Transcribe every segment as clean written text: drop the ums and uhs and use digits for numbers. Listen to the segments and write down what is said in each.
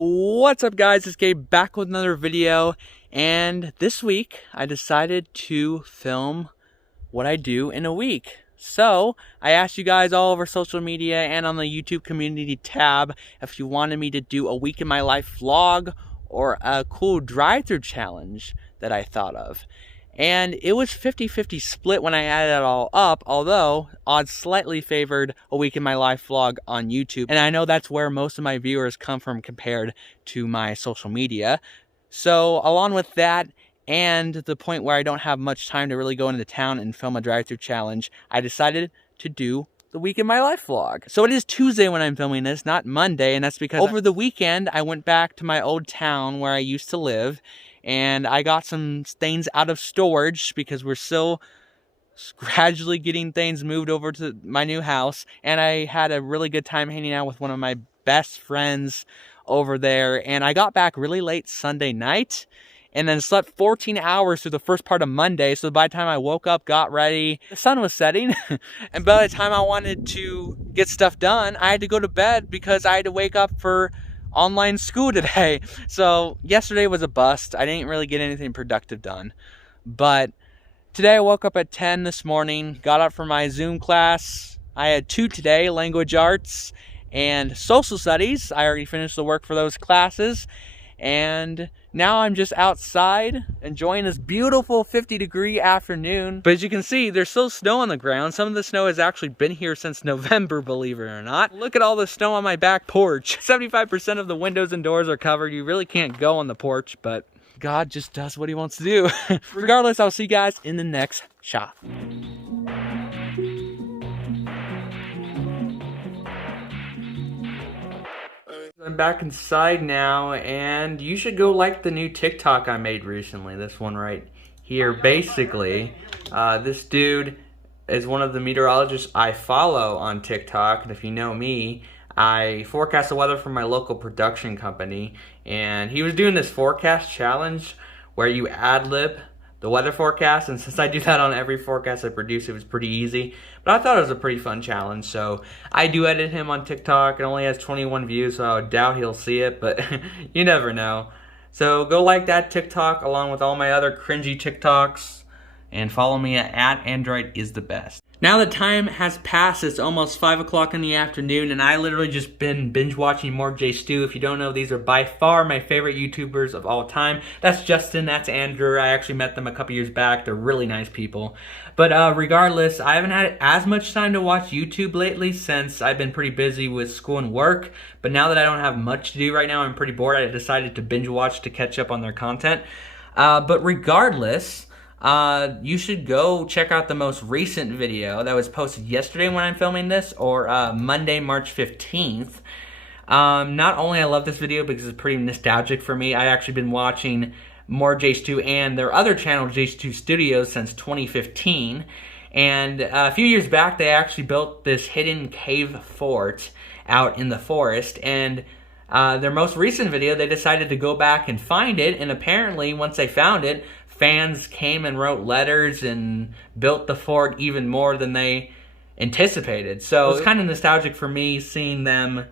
What's up guys, it's Gabe back with another video, and this week I decided to film what I do in a week. So I asked you guys all over social media and on the YouTube community tab if you wanted me to do a week in my life vlog or a cool drive-thru challenge that I thought of. And it was 50-50 split when I added it all up, although odds slightly favored a week in my life vlog on YouTube. And I know that's where most of my viewers come from compared to my social media. So along with that, and the point where I don't have much time to really go into town and film a drive-thru challenge, I decided to do the week in my life vlog. So it is Tuesday when I'm filming this, not Monday, and that's because over the weekend I went back to my old town where I used to live, and I got some things out of storage because we're still gradually getting things moved over to my new house, and I had a really good time hanging out with one of my best friends over there, and I got back really late Sunday night and then slept 14 hours through the first part of Monday. So by the time I woke up, got ready, the sun was setting, and by the time I wanted to get stuff done, I had to go to bed because I had to wake up for online school today. So yesterday was a bust. I didn't really get anything productive done. But today I woke up at 10 this morning, got up for my Zoom class. I had two today, language arts and social studies. I already finished the work for those classes. And now I'm just outside enjoying this beautiful 50-degree afternoon. But as you can see, there's still snow on the ground. Some of the snow has actually been here since November, believe it or not. Look at all the snow on my back porch. 75% of the windows and doors are covered. You really can't go on the porch, but God just does what he wants to do. Regardless, I'll see you guys in the next shot. I'm back inside now, and you should go like the new TikTok I made recently. This one right here. Basically, this dude is one of the meteorologists I follow on TikTok, and if you know me, I forecast the weather for my local production company, and he was doing this forecast challenge where you ad-lib the weather forecast, and since I do that on every forecast I produce, it was pretty easy. But I thought it was a pretty fun challenge, so I do edit him on TikTok. It only has 21 views, so I doubt he'll see it, but you never know. So go like that TikTok along with all my other cringy TikToks, and follow me at Android is the best. Now the time has passed, it's almost 5 o'clock in the afternoon, and I literally just been binge watching more J Stu. If you don't know, these are by far my favorite YouTubers of all time. That's Justin, that's Andrew. I actually met them a couple years back. They're really nice people. But regardless, I haven't had as much time to watch YouTube lately since I've been pretty busy with school and work. But now that I don't have much to do right now, I'm pretty bored. I decided to binge watch to catch up on their content. But regardless, you should go check out the most recent video that was posted yesterday when I'm filming this, or Monday, March 15th. Not only I love this video because it's pretty nostalgic for me, I actually been watching more J Stu and their other channel, J Stu Studios, since 2015. And a few years back, they actually built this hidden cave fort out in the forest, and their most recent video, they decided to go back and find it, and apparently once they found it, fans came and wrote letters and built the fort even more than they anticipated. So it's kind of nostalgic for me seeing them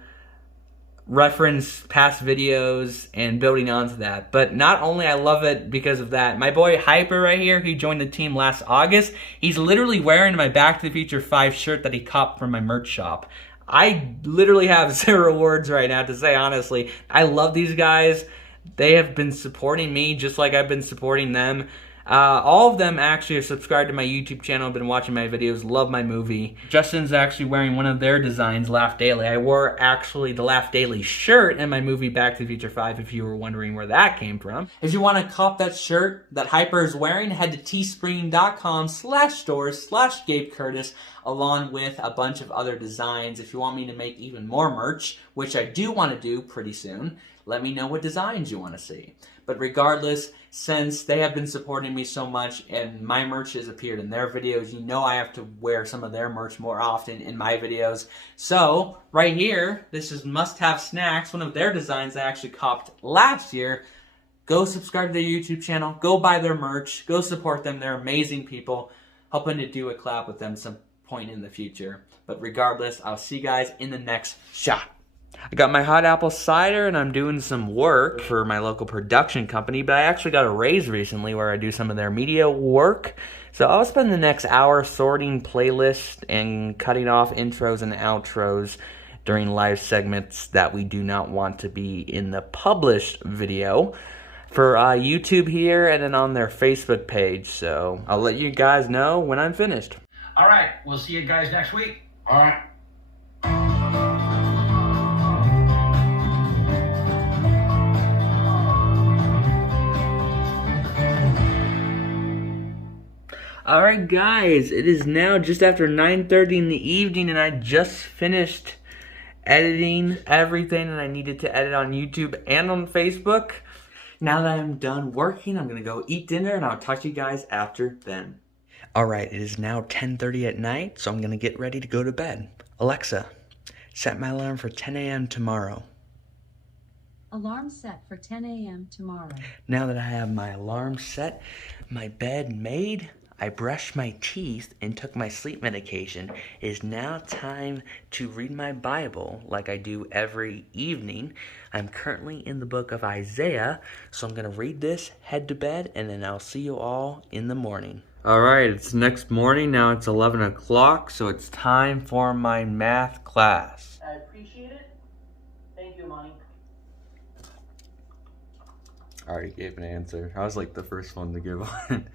reference past videos and building onto that. But not only I love it because of that, my boy Hyper right here, he joined the team last August. He's literally wearing my Back to the Future 5 shirt that he copped from my merch shop. I literally have zero words right now to say, honestly. I love these guys. They have been supporting me just like I've been supporting them. All of them actually are subscribed to my YouTube channel, been watching my videos, love my movie. Justin's actually wearing one of their designs, Laugh Daily. I wore actually the Laugh Daily shirt in my movie Back to the Future 5, if you were wondering where that came from. If you want to cop that shirt that Hyper is wearing, head to teespring.com/stores/Gabe Curtis, along with a bunch of other designs. If you want me to make even more merch, which I do want to do pretty soon, let me know what designs you want to see. But regardless, since they have been supporting me so much and my merch has appeared in their videos, you know I have to wear some of their merch more often in my videos. So, right here, this is Must Have Snacks, one of their designs I actually copped last year. Go subscribe to their YouTube channel, go buy their merch, go support them. They're amazing people. Hoping to do a collab with them some point in the future. But regardless, I'll see you guys in the next shot. I got my hot apple cider and I'm doing some work for my local production company, but I actually got a raise recently where I do some of their media work. So I'll spend the next hour sorting playlists and cutting off intros and outros during live segments that we do not want to be in the published video for YouTube here and then on their Facebook page. So I'll let you guys know when I'm finished. All right, we'll see you guys next week. All right. Alright guys, it is now just after 9:30 in the evening and I just finished editing everything that I needed to edit on YouTube and on Facebook. Now that I'm done working, I'm going to go eat dinner and I'll talk to you guys after then. Alright, it is now 10:30 at night, so I'm going to get ready to go to bed. Alexa, set my alarm for 10 a.m. tomorrow. Alarm set for 10 a.m. tomorrow. Now that I have my alarm set, my bed made, I brushed my teeth and took my sleep medication. It is now time to read my Bible like I do every evening. I'm currently in the book of Isaiah, so I'm going to read this, head to bed, and then I'll see you all in the morning. Alright, it's next morning. Now it's 11 o'clock, so it's time for my math class. I appreciate it. Thank you, Monty. I already gave an answer. I was like the first one to give one.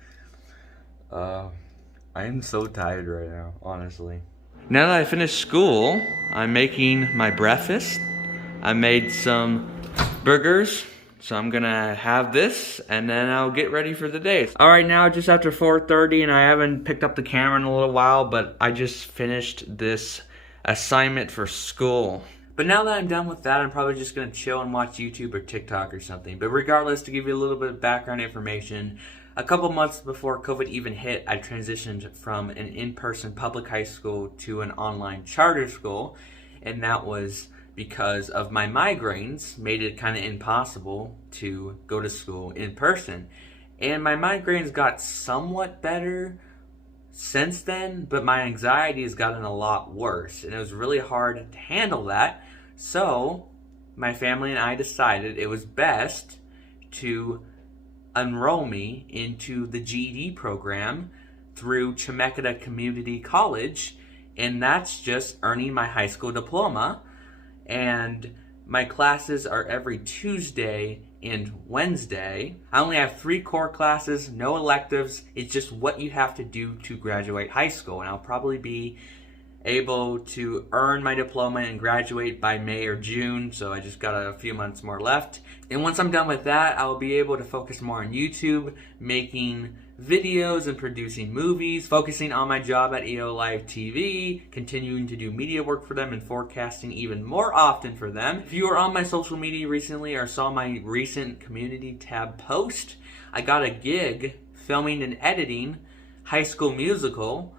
I am so tired right now, honestly. Now that I finished school, I'm making my breakfast. I made some burgers, so I'm gonna have this, and then I'll get ready for the day. Alright, now just after 4:30, and I haven't picked up the camera in a little while, but I just finished this assignment for school. But now that I'm done with that, I'm probably just gonna chill and watch YouTube or TikTok or something. But regardless, to give you a little bit of background information, a couple months before COVID even hit, I transitioned from an in-person public high school to an online charter school, and that was because of my migraines made it kind of impossible to go to school in person. And my migraines got somewhat better since then, but my anxiety has gotten a lot worse, and it was really hard to handle that. So my family and I decided it was best to enroll me into the GED program through Chemeketa Community College, and that's just earning my high school diploma. And my classes are every Tuesday and Wednesday. I only have 3 core classes, no electives. It's just what you have to do to graduate high school, and I'll probably be able to earn my diploma and graduate by May or June, so I just got a few months more left. And once I'm done with that, I'll be able to focus more on YouTube, making videos and producing movies, focusing on my job at EO Live TV, continuing to do media work for them and forecasting even more often for them. If you were on my social media recently or saw my recent community tab post, I got a gig filming and editing High School Musical,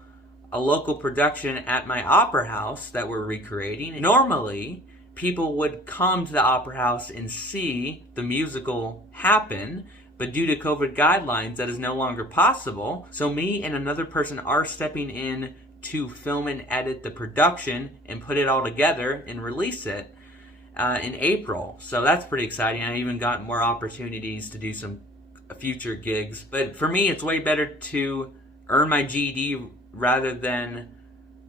a local production at my opera house that we're recreating. Normally, people would come to the opera house and see the musical happen, but due to COVID guidelines, that is no longer possible. So me and another person are stepping in to film and edit the production and put it all together and release it in April. So that's pretty exciting. I even got more opportunities to do some future gigs. But for me, it's way better to earn my GED rather than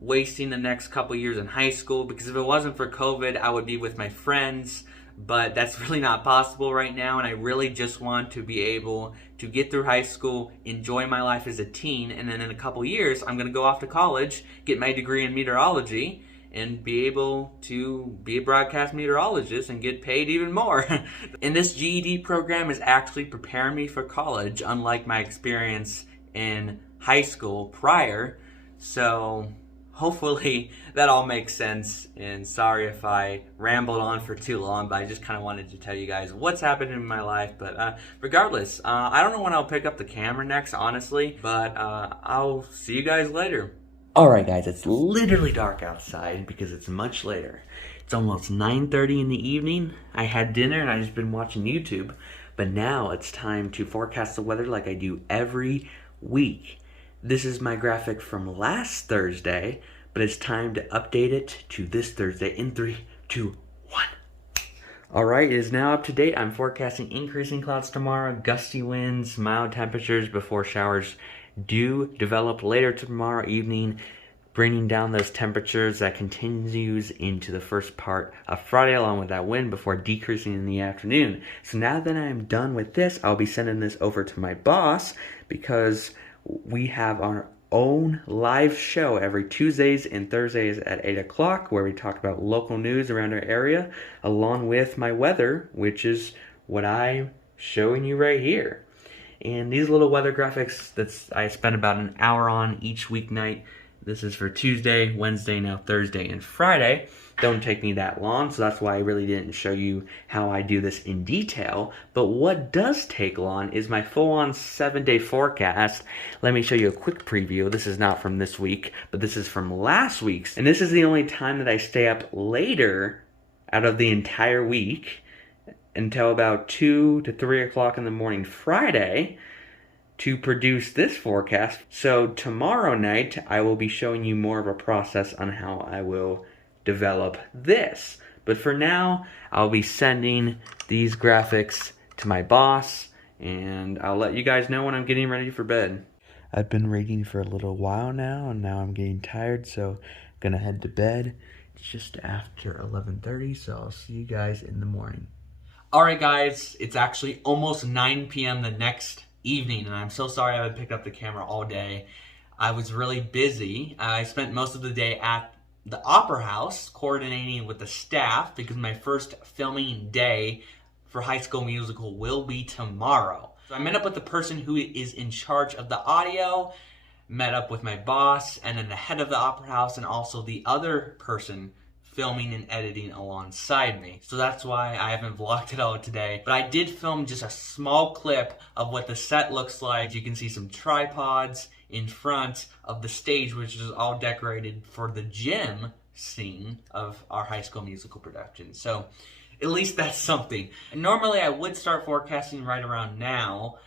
wasting the next couple years in high school, because if it wasn't for COVID, I would be with my friends, but that's really not possible right now, and I really just want to be able to get through high school, enjoy my life as a teen, and then in a couple years, I'm going to go off to college, get my degree in meteorology, and be able to be a broadcast meteorologist and get paid even more. And this GED program is actually preparing me for college, unlike my experience in high school prior. So hopefully that all makes sense, and sorry if I rambled on for too long, but I just kind of wanted to tell you guys what's happened in my life. But regardless, I don't know when I'll pick up the camera next, honestly, but I'll see you guys later. Alright guys, it's literally dark outside because it's much later. It's almost 9:30 in the evening. I had dinner and I've just been watching YouTube, but now it's time to forecast the weather like I do every week. This is my graphic from last Thursday, but it's time to update it to this Thursday in 3, 2, 1. Alright, it is now up to date. I'm forecasting increasing clouds tomorrow, gusty winds, mild temperatures before showers do develop later tomorrow evening, bringing down those temperatures that continues into the first part of Friday along with that wind before decreasing in the afternoon. So now that I'm done with this, I'll be sending this over to my boss because we have our own live show every Tuesdays and Thursdays at 8 o'clock where we talk about local news around our area along with my weather, which is what I'm showing you right here. And these little weather graphics I spend about an hour on each weeknight. This is for Tuesday, Wednesday, now Thursday, and Friday. Don't take me that long, so that's why I really didn't show you how I do this in detail. But what does take long is my full-on 7-day forecast. Let me show you a quick preview. This is not from this week, but this is from last week's. And this is the only time that I stay up later out of the entire week until about 2 to 3 o'clock in the morning Friday to produce this forecast. So tomorrow night, I will be showing you more of a process on how I will develop this. But for now, I'll be sending these graphics to my boss, and I'll let you guys know when I'm getting ready for bed. I've been reading for a little while now, and now I'm getting tired, so I'm gonna head to bed. It's just after 11:30, so I'll see you guys in the morning. Alright guys, it's actually almost 9 p.m. the next evening, and I'm so sorry I haven't picked up the camera all day. I was really busy. I spent most of the day at the Opera House coordinating with the staff because my first filming day for High School Musical will be tomorrow. So I met up with the person who is in charge of the audio, met up with my boss, and then the head of the Opera House, and also the other person filming and editing alongside me. So that's why I haven't vlogged it all today. But I did film just a small clip of what the set looks like. You can see some tripods in front of the stage, which is all decorated for the gym scene of our High School Musical production. So at least that's something. And normally I would start forecasting right around now,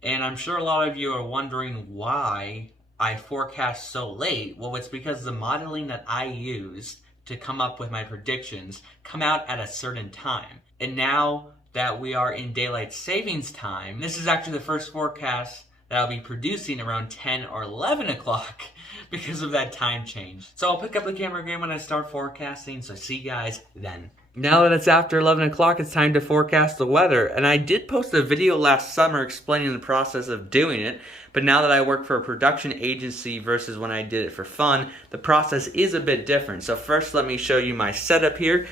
and I'm sure a lot of you are wondering why I forecast so late. Well, it's because the modeling that I used to come up with my predictions come out at a certain time. And now that we are in daylight savings time, this is actually the first forecast that I'll be producing around 10 or 11 o'clock because of that time change. So I'll pick up the camera again when I start forecasting, so see you guys then. Now that it's after 11 o'clock, it's time to forecast the weather. And I did post a video last summer explaining the process of doing it, but now that I work for a production agency versus when I did it for fun, the process is a bit different. So first, let me show you my setup here.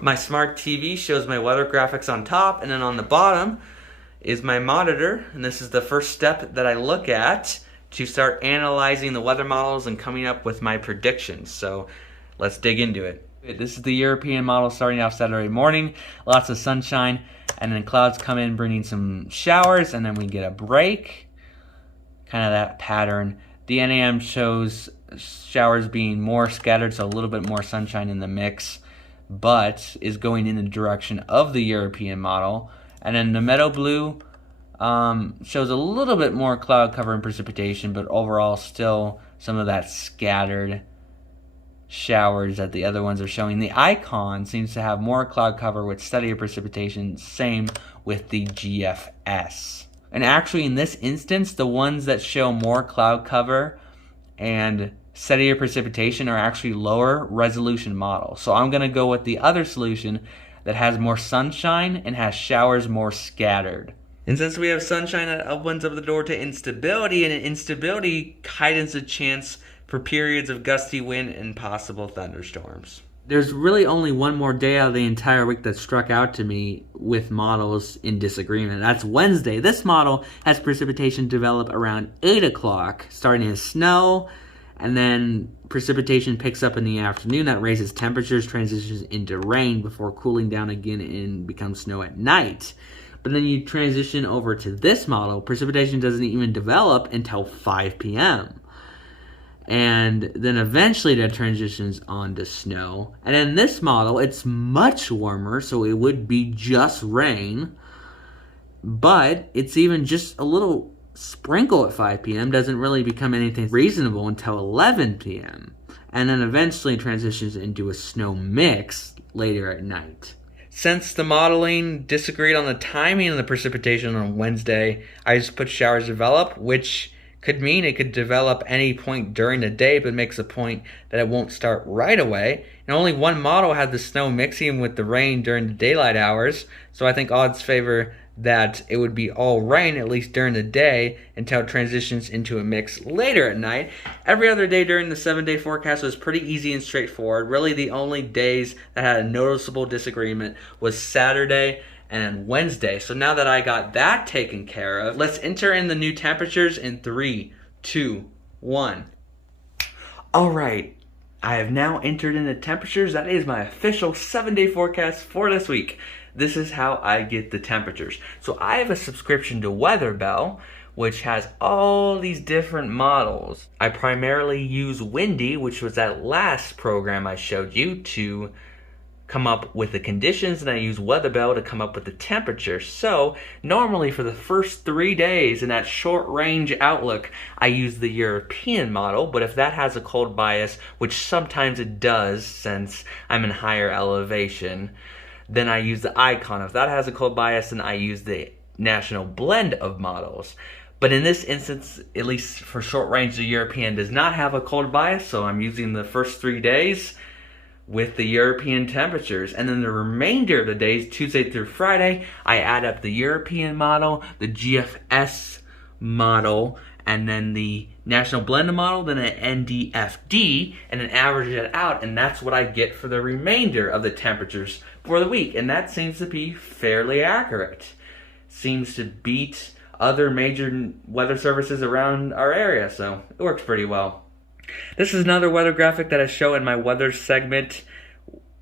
My smart TV shows my weather graphics on top, and then on the bottom is my monitor, and this is the first step that I look at to start analyzing the weather models and coming up with my predictions. So let's dig into it. This is the European model starting off Saturday morning. Lots of sunshine, and then clouds come in bringing some showers, and then we get a break. Kind of that pattern. The NAM shows showers being more scattered, so a little bit more sunshine in the mix, but is going in the direction of the European model. And then the Meadow Blue shows a little bit more cloud cover and precipitation, but overall still some of that scattered showers that the other ones are showing. The Icon seems to have more cloud cover with steadier precipitation, same with the GFS. And actually in this instance, the ones that show more cloud cover and steadier precipitation are actually lower resolution models. So I'm going to go with the other solution that has more sunshine and has showers more scattered. And since we have sunshine, that opens up the door to instability, and instability heightens the chance for periods of gusty wind and possible thunderstorms. There's really only one more day out of the entire week that struck out to me with models in disagreement. That's Wednesday. This model has precipitation develop around 8 o'clock, starting as snow, and then precipitation picks up in the afternoon. That raises temperatures, transitions into rain before cooling down again and becomes snow at night. But then you transition over to this model, precipitation doesn't even develop until 5 p.m. And then eventually that transitions onto snow. And in this model, it's much warmer, so it would be just rain. But it's even just a little sprinkle at 5 p.m. doesn't really become anything reasonable until 11 p.m. And then eventually transitions into a snow mix later at night. Since the modeling disagreed on the timing of the precipitation on Wednesday, I just put showers develop, which could mean it could develop any point during the day, but makes a point that it won't start right away. And only one model had the snow mixing with the rain during the daylight hours, so I think odds favor that it would be all rain, at least during the day, until it transitions into a mix later at night. Every other day during the 7-day forecast was pretty easy and straightforward. Really, the only days that had a noticeable disagreement was Saturday and Wednesday. So now that I got that taken care of, let's enter in the new temperatures in 3, 2, 1. All right, I have now entered in the temperatures. That is my official 7-day forecast for this week. This is how I get the temperatures. So I have a subscription to WeatherBell, which has all these different models. I primarily use Windy, which was that last program I showed you, to come up with the conditions, and I use WeatherBell to come up with the temperature. So normally for the first 3 days in that short range outlook, I use the European model, but if that has a cold bias, which sometimes it does since I'm in higher elevation, then I use the Icon. If that has a cold bias, then I use the national blend of models. But in this instance, at least for short range, the European does not have a cold bias, so I'm using the first 3 days with the European temperatures. And then the remainder of the days, Tuesday through Friday, I add up the European model, the GFS model, and then the national blend model, then an NDFD, and then average it out, and that's what I get for the remainder of the temperatures for the week. And that seems to be fairly accurate. Seems to beat other major weather services around our area, so it works pretty well. This is another weather graphic that I show in my weather segment.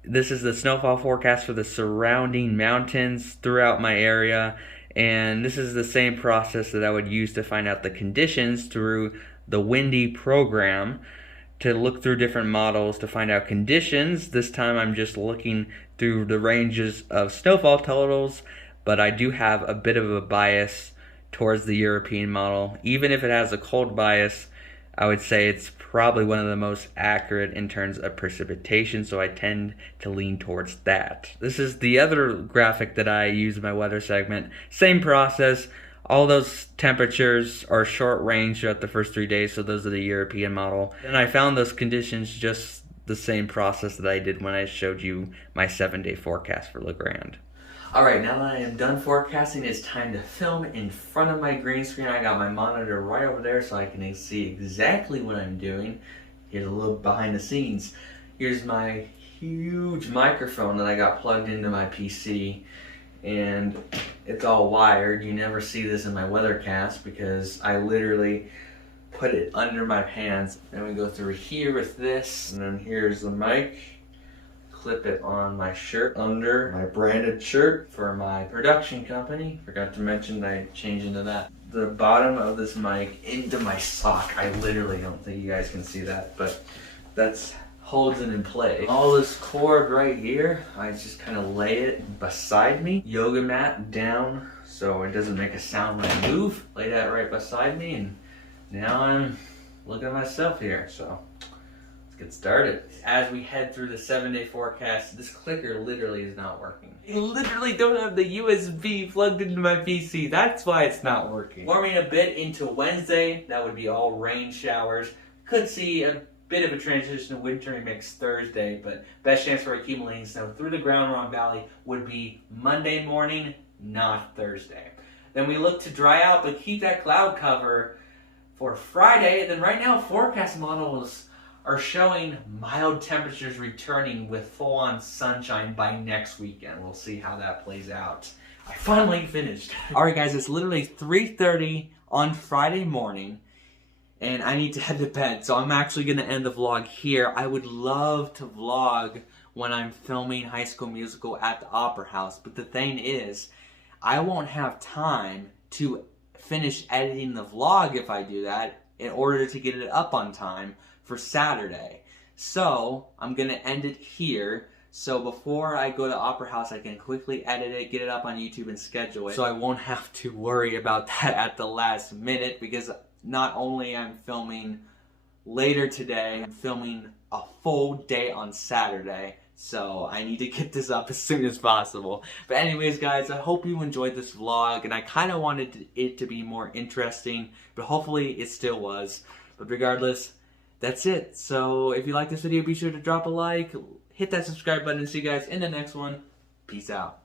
This is the snowfall forecast for the surrounding mountains throughout my area, and this is the same process that I would use to find out the conditions through the Windy program, to look through different models to find out conditions. This time I'm just looking through the ranges of snowfall totals, but I do have a bit of a bias towards the European model. Even if it has a cold bias, I would say it's probably one of the most accurate in terms of precipitation, so I tend to lean towards that. This is the other graphic that I use in my weather segment. Same process. All those temperatures are short range throughout the first 3 days, so those are the European model. And I found those conditions just the same process that I did when I showed you my 7-day forecast for LeGrand. Alright, now that I am done forecasting, it's time to film in front of my green screen. I got my monitor right over there so I can see exactly what I'm doing. Here's a little behind the scenes. Here's my huge microphone that I got plugged into my PC, and it's all wired. You never see this in my weathercast because I literally put it under my pants. Then we go through here with this, and then here's the mic. Clip it on my shirt, under my branded shirt for my production company. Forgot to mention that I changed into that. The bottom of this mic into my sock. I literally don't think you guys can see that, but that's holds it in place. All this cord right here, I just kind of lay it beside me. Yoga mat down so it doesn't make a sound when I move. Lay that right beside me, and now I'm looking at myself here. So get started. As we head through the 7-day forecast, this clicker literally is not working. I literally don't have the USB plugged into my PC. That's why it's not working. Warming a bit into Wednesday, that would be all rain showers. Could see a bit of a transition to wintry mix Thursday, but best chance for accumulating snow through the Ground Rock Valley would be Monday morning, not Thursday. Then we look to dry out, but keep that cloud cover for Friday. And then right now, forecast models are showing mild temperatures returning with full-on sunshine by next weekend. We'll see how that plays out. I finally finished. Alright guys, it's literally 3:30 on Friday morning, and I need to head to bed, so I'm actually going to end the vlog here. I would love to vlog when I'm filming High School Musical at the Opera House, but the thing is, I won't have time to finish editing the vlog if I do that in order to get it up on time for Saturday. So I'm gonna end it here, so before I go to Opera House I can quickly edit it, get it up on YouTube and schedule it, so I won't have to worry about that at the last minute, because not only I'm filming later today, I'm filming a full day on Saturday. So I need to get this up as soon as possible. But anyways, guys, I hope you enjoyed this vlog, and I kind of wanted it to be more interesting, but hopefully it still was. But regardless, that's it. So if you like this video, be sure to drop a like, hit that subscribe button, and see you guys in the next one. Peace out.